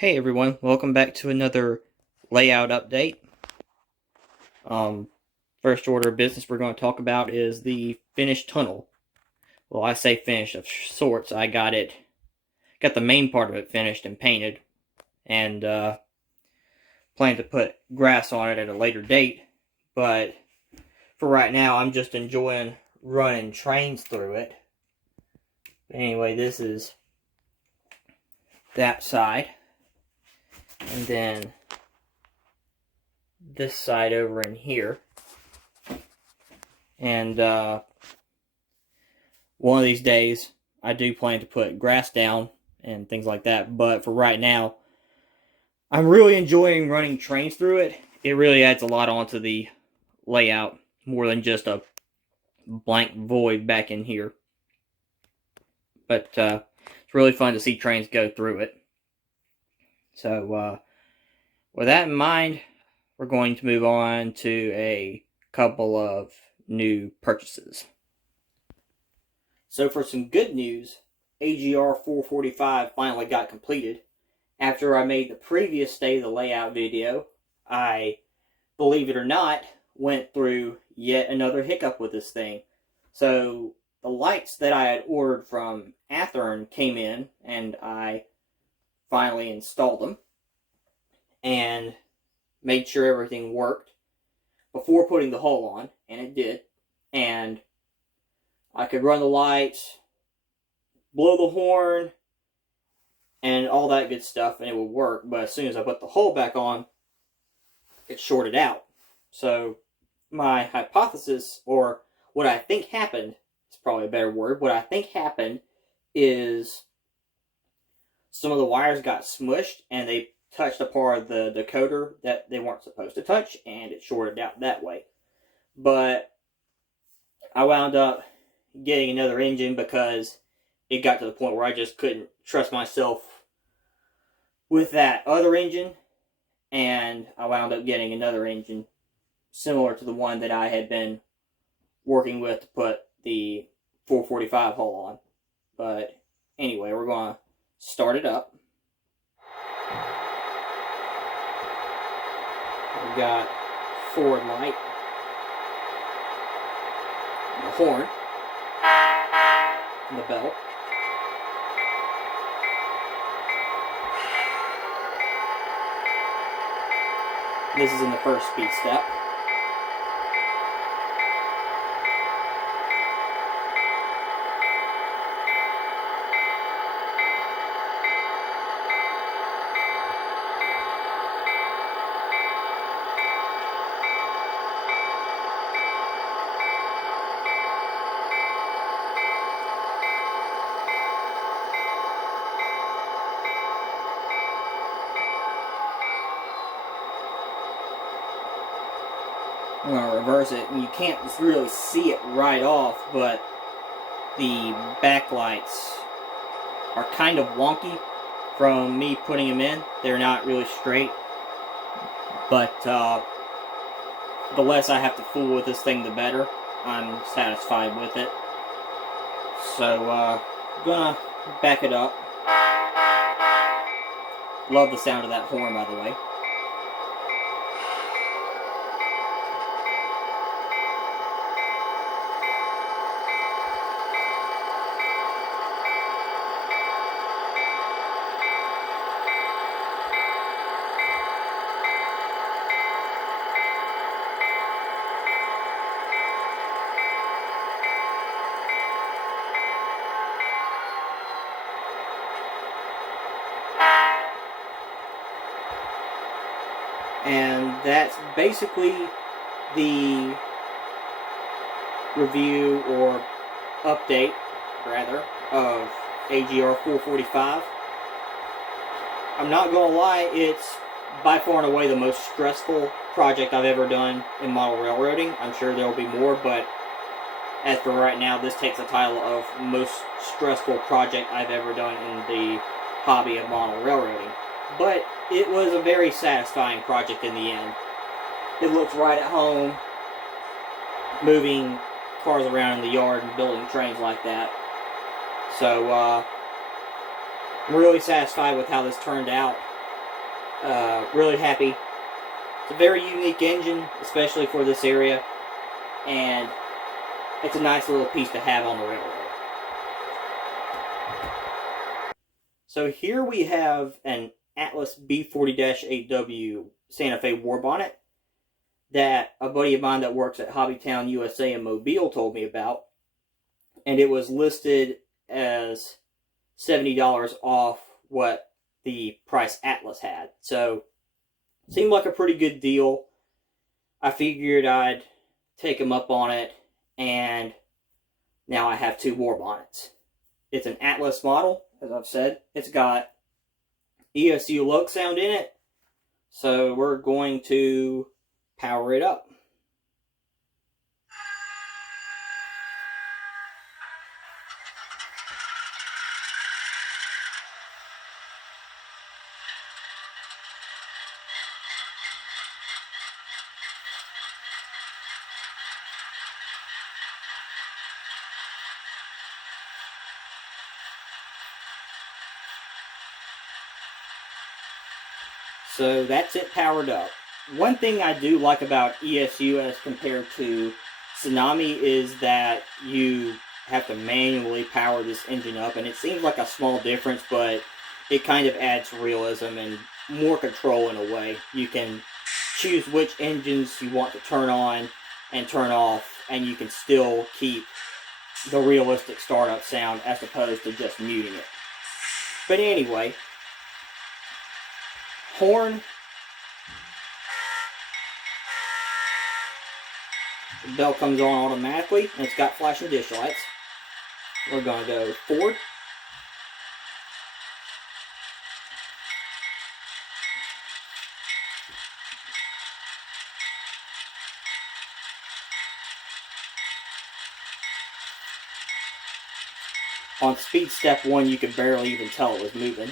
Hey everyone, welcome back to another layout update. First order of business we're going to talk about is the finished tunnel. Well, I say finished of sorts. I got the main part of it finished and painted, and plan to put grass on it at a later date. But for right now, I'm just enjoying running trains through it. Anyway, this is that side. And then this side over in here. And one of these days, I do plan to put grass down and things like that. But for right now, I'm really enjoying running trains through it. It really adds a lot onto the layout, more than just a blank void back in here. But it's really fun to see trains go through it. So with that in mind, we're going to move on to a couple of new purchases. So for some good news, AGR 445 finally got completed. After I made the previous State of the Layout video, I, believe it or not, went through yet another hiccup with this thing. So the lights that I had ordered from Athearn came in, and I finally installed them and made sure everything worked before putting the hull on, and it did. And I could run the lights, blow the horn, and all that good stuff, and it would work. But as soon as I put the hull back on, it shorted out. So my hypothesis, or what I think happened, is probably a better word, what I think happened is some of the wires got smushed, and they touched a part of the decoder that they weren't supposed to touch, and it shorted out that way. But I wound up getting another engine because it got to the point where I just couldn't trust myself with that other engine, and I wound up getting another engine similar to the one that I had been working with to put the 445 hull on. But anyway, we're going to start it up. We've got forward light, the horn, and the bell. This is in the first speed step. I'm going to reverse it, and you can't really see it right off, but the backlights are kind of wonky from me putting them in. They're not really straight, but the less I have to fool with this thing, the better. I'm satisfied with it. So, I'm going to back it up. Love the sound of that horn, by the way. And that's basically the review, or update, rather, of AGR 445. I'm not going to lie, it's by far and away the most stressful project I've ever done in model railroading. I'm sure there will be more, but as for right now, this takes the title of most stressful project I've ever done in the hobby of model railroading. But it was a very satisfying project in the end. It looks right at home, moving cars around in the yard and building trains like that. So, I'm really satisfied with how this turned out. Really happy. It's a very unique engine, especially for this area, and it's a nice little piece to have on the railroad. So here we have an Atlas B40-8W Santa Fe Warbonnet that a buddy of mine that works at HobbyTown USA in Mobile told me about, and it was listed as $70 off what the price Atlas had. So seemed like a pretty good deal. I figured I'd take him up on it, and now I have two Warbonnets. It's an Atlas model, as I've said. It's got ESU lug sound in it, so we're going to power it up. So that's it powered up. One thing I do like about ESU as compared to Tsunami is that you have to manually power this engine up, and it seems like a small difference, but it kind of adds realism and more control in a way. You can choose which engines you want to turn on and turn off, and you can still keep the realistic startup sound as opposed to just muting it. But anyway, horn. The bell comes on automatically, and it's got flashing dish lights. We're going to go forward. On speed step 1, you could barely even tell it was moving.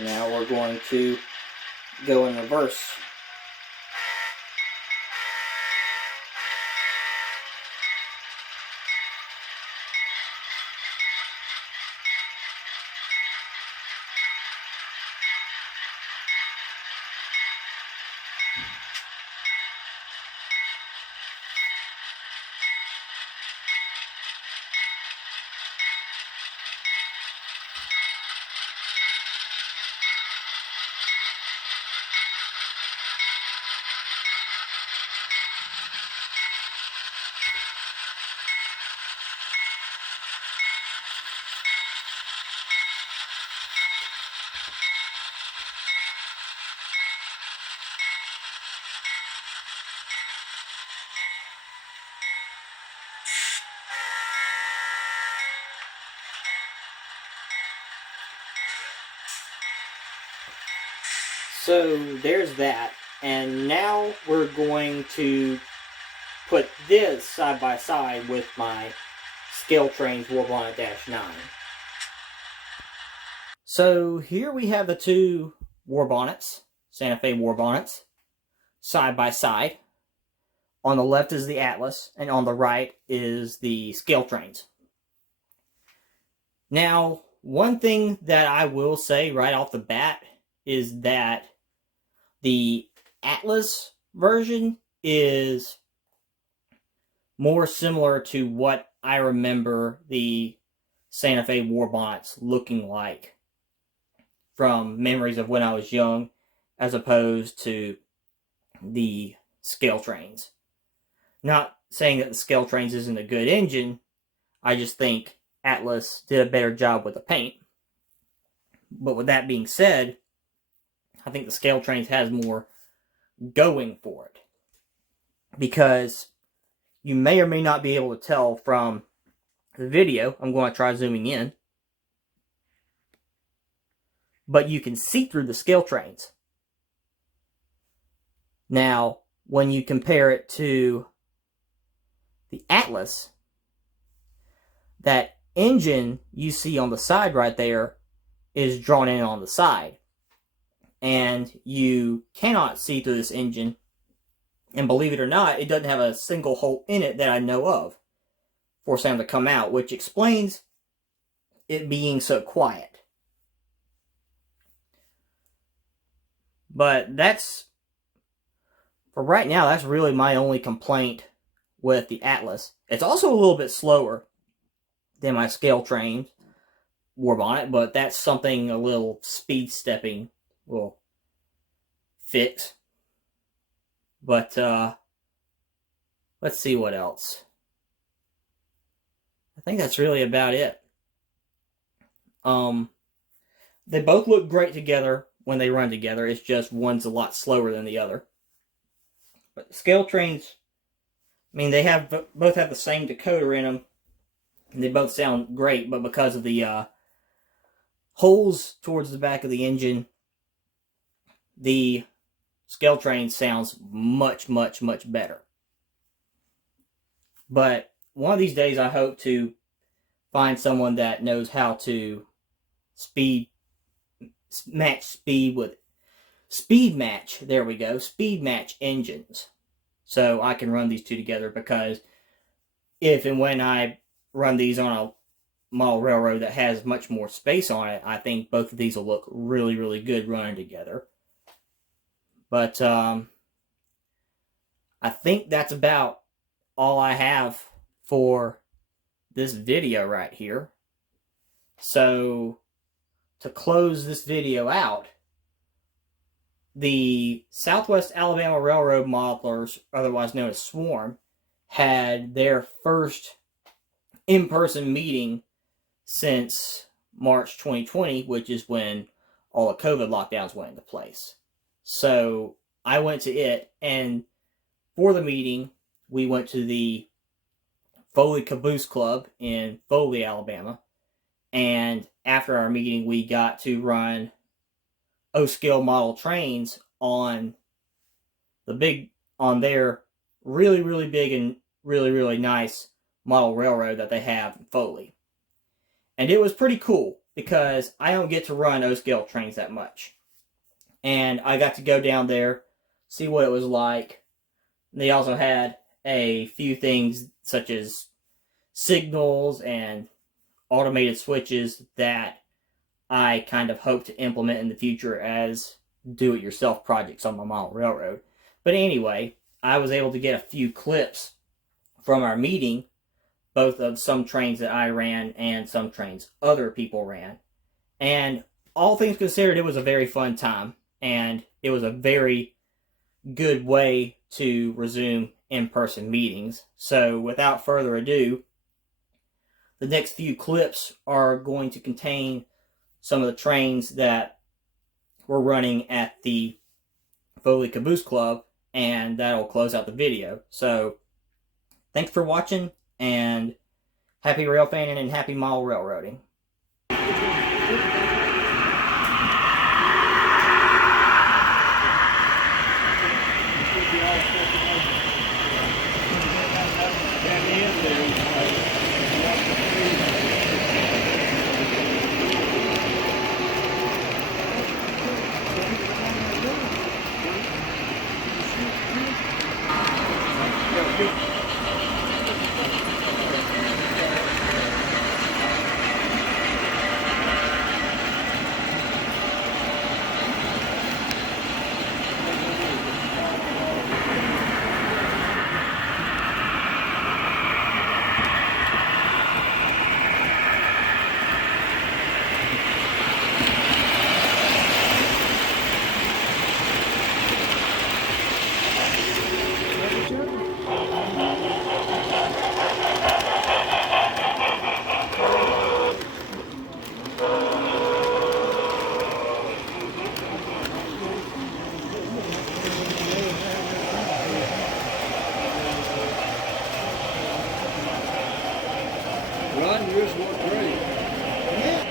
Now we're going to go in reverse. So there's that, and now we're going to put this side by side with my Scale Trains Warbonnet-9. So here we have the two Warbonnets, Santa Fe Warbonnets, side by side. On the left is the Atlas, and on the right is the Scale Trains. Now, one thing that I will say right off the bat is that the Atlas version is more similar to what I remember the Santa Fe Warbonnets looking like from memories of when I was young, as opposed to the Scale Trains. Not saying that the Scale Trains isn't a good engine, I just think Atlas did a better job with the paint. But with that being said, I think the Scale Trains has more going for it. Because you may or may not be able to tell from the video. I'm going to try zooming in. but you can see through the scale trains. Now, when you compare it to the Atlas, that engine you see on the side right there is drawn in on the side. And you cannot see through this engine. And believe it or not, it doesn't have a single hole in it that I know of for sound to come out, which explains it being so quiet. But that's, for right now, that's really my only complaint with the Atlas. It's also a little bit slower than my Scale Trains Warbonnet, but that's something a little speed stepping will fix. But let's see what else. I think that's really about it. They both look great together when they run together. It's just one's a lot slower than the other. But the Scale Trains, I mean, they both have the same decoder in them, and they both sound great. But because of the holes towards the back of the engine, the Scale Train sounds much, much, much better. But one of these days, I hope to find someone that knows how to speed match engines, so I can run these two together, because if and when I run these on a model railroad that has much more space on it, I think both of these will look really, really good running together. But I think that's about all I have for this video right here. So to close this video out, the Southwest Alabama Railroad Modelers, otherwise known as Swarm, had their first in-person meeting since March 2020, which is when all the COVID lockdowns went into place. So I went to it, and for the meeting, we went to the Foley Caboose Club in Foley, Alabama. And after our meeting, we got to run O-scale model trains on their really, really big and really, really nice model railroad that they have in Foley. And it was pretty cool, because I don't get to run O-scale trains that much. And I got to go down there, see what it was like. They also had a few things such as signals and automated switches that I kind of hope to implement in the future as do-it-yourself projects on my model railroad. But anyway, I was able to get a few clips from our meeting, both of some trains that I ran and some trains other people ran. And all things considered, it was a very fun time, and it was a very good way to resume in-person meetings. So without further ado, the next few clips are going to contain some of the trains that we're running at the Foley Caboose Club, and that'll close out the video. So thanks for watching, and happy rail fanning and happy model railroading. Run, yours look great. Yeah.